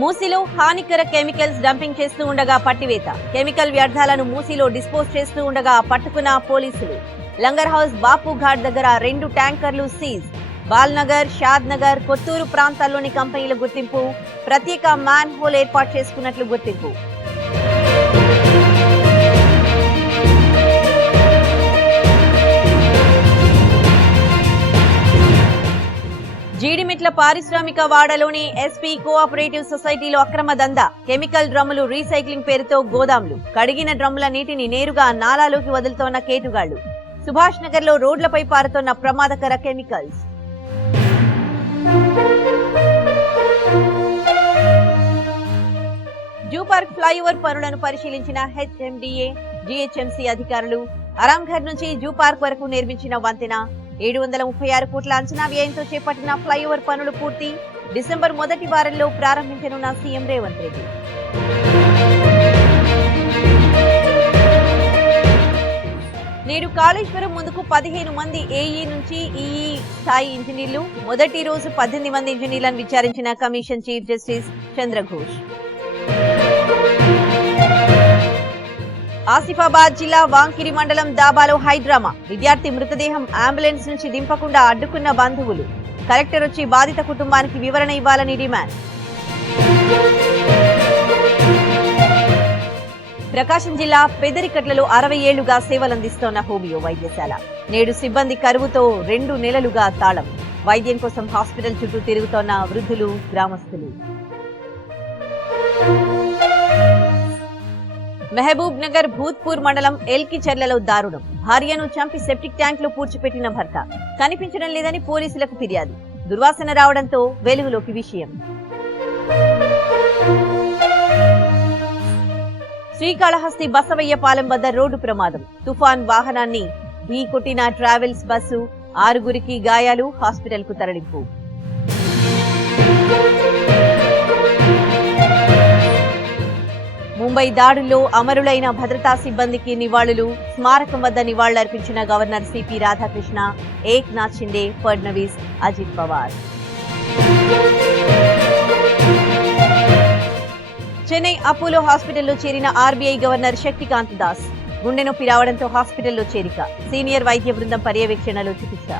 మూసీలో హానికర chemicals dumping చేస్తూ ఉండగా పట్టివేత. కెమికల్ వ్యర్థాలను మూసీలో డిస్పోజ్ చేస్తూ ఉండగా పట్టుకున్న పోలీసులు. లంగర్ హౌస్ బాపు ఘాట్ దగ్గర 2 ట్యాంకర్లు సీజ్. బాల్నగర్, షాద్ నగర్, కొత్తూరు ప్రాంతాల్లోని కంపెనీల గుర్తింపు. ప్రత్యేక మ్యాన్ హోల్ ఏర్పాటు చేసుకున్నట్లు గుర్తింపు. జీడిమిట్ల పారిశ్రామిక వాడలోని ఎస్పీ కోఆపరేటివ్ సొసైటీలో అక్రమ దందా. కెమికల్ డ్రమ్ములు రీసైక్లింగ్ పేరుతో గోదాంలు. కడిగిన డ్రమ్ముల నీటిని నేరుగా నాలాలోకి వదులుతోన్న కేటుగాళ్లు. సుభాష్ నగర్ లో రోడ్లపై పారుతోన్న ప్రమాదకర కెమికల్స్. జూ పార్క్ ఫ్లైఓవర్ పనులను పరిశీలించిన హెచ్ఎండిఏ, జీహెచ్ఎంసీ అధికారులు. అరాంఘర్ నుంచి జూ పార్క్ వరకు నిర్మించిన వంతెన. 736 కోట్ల అంచనా వ్యయంతో చేపట్టిన ఫ్లైఓవర్ పనులు పూర్తి. డిసెంబర్ మొదటి వారంలో ప్రారంభించనున్న సీఎం రేవంత్ రెడ్డి. నేడు కాళేశ్వరం ముందుకు 15 మంది ఏఈ నుంచి ఈఈ స్థాయి ఇంజనీర్లు. మొదటి రోజు 18 మంది ఇంజనీర్లను విచారించిన commission chief justice Chandra Ghose. Asifabad జిల్లా వాంకిరి మండలం దాబాలో హైడ్రామా. విద్యార్థి మృతదేహం అంబులెన్స్ నుంచి దింపకుండా అడ్డుకున్న బంధువులు. కలెక్టర్ వచ్చి బాధిత కుటుంబానికి వివరణ ఇవ్వాలని డిమాండ్. ప్రకాశం జిల్లా పెదరికట్లలో 60 ఏళ్లుగా సేవలందిస్తోన్న హోమియో వైద్యశాల. నేడు సిబ్బంది కరువుతో 2 నెలలుగా తాళం. వైద్యం కోసం హాస్పిటల్ చుట్టూ తిరుగుతోన్న వృద్ధులు, గ్రామస్తులు. మహబూబ్ నగర్ భూత్పూర్ మండలం ఎల్కిచెర్లలో దారుణం. భార్యను చంపి సెప్టిక్ ట్యాంక్ లో పూడ్చిపెట్టిన భర్త. కనిపించడం లేదని పోలీసులకు ఫిర్యాదు. దుర్వాసన రావడంతో వెలుగులోకి విషయం. శ్రీకాళహస్తి బసవయ్యపాలెం వద్ద రోడ్డు ప్రమాదం. తుఫాన్ వాహనాన్ని ఢీకొట్టిన ట్రావెల్స్ బస్సు. 6గురికి గాయాలు. హాస్పిటల్ కు తరలింపు. ముంబై దాడుల్లో అమరులైన భద్రతా సిబ్బందికి నివాళులు. స్మారకం వద్ద నివాళులర్పించిన governor CP Radhakrishna, Eknath Shinde, Fadnavis, Ajit Pawar. Chennai Apollo హాస్పిటల్లో చేరిన ఆర్బీఐ గవర్నర్ శక్తికాంత దాస్. గుండె నొప్పి రావడంతో హాస్పిటల్లో చేరిక. సీనియర్ వైద్య బృందం పర్యవేక్షణలో చికిత్స.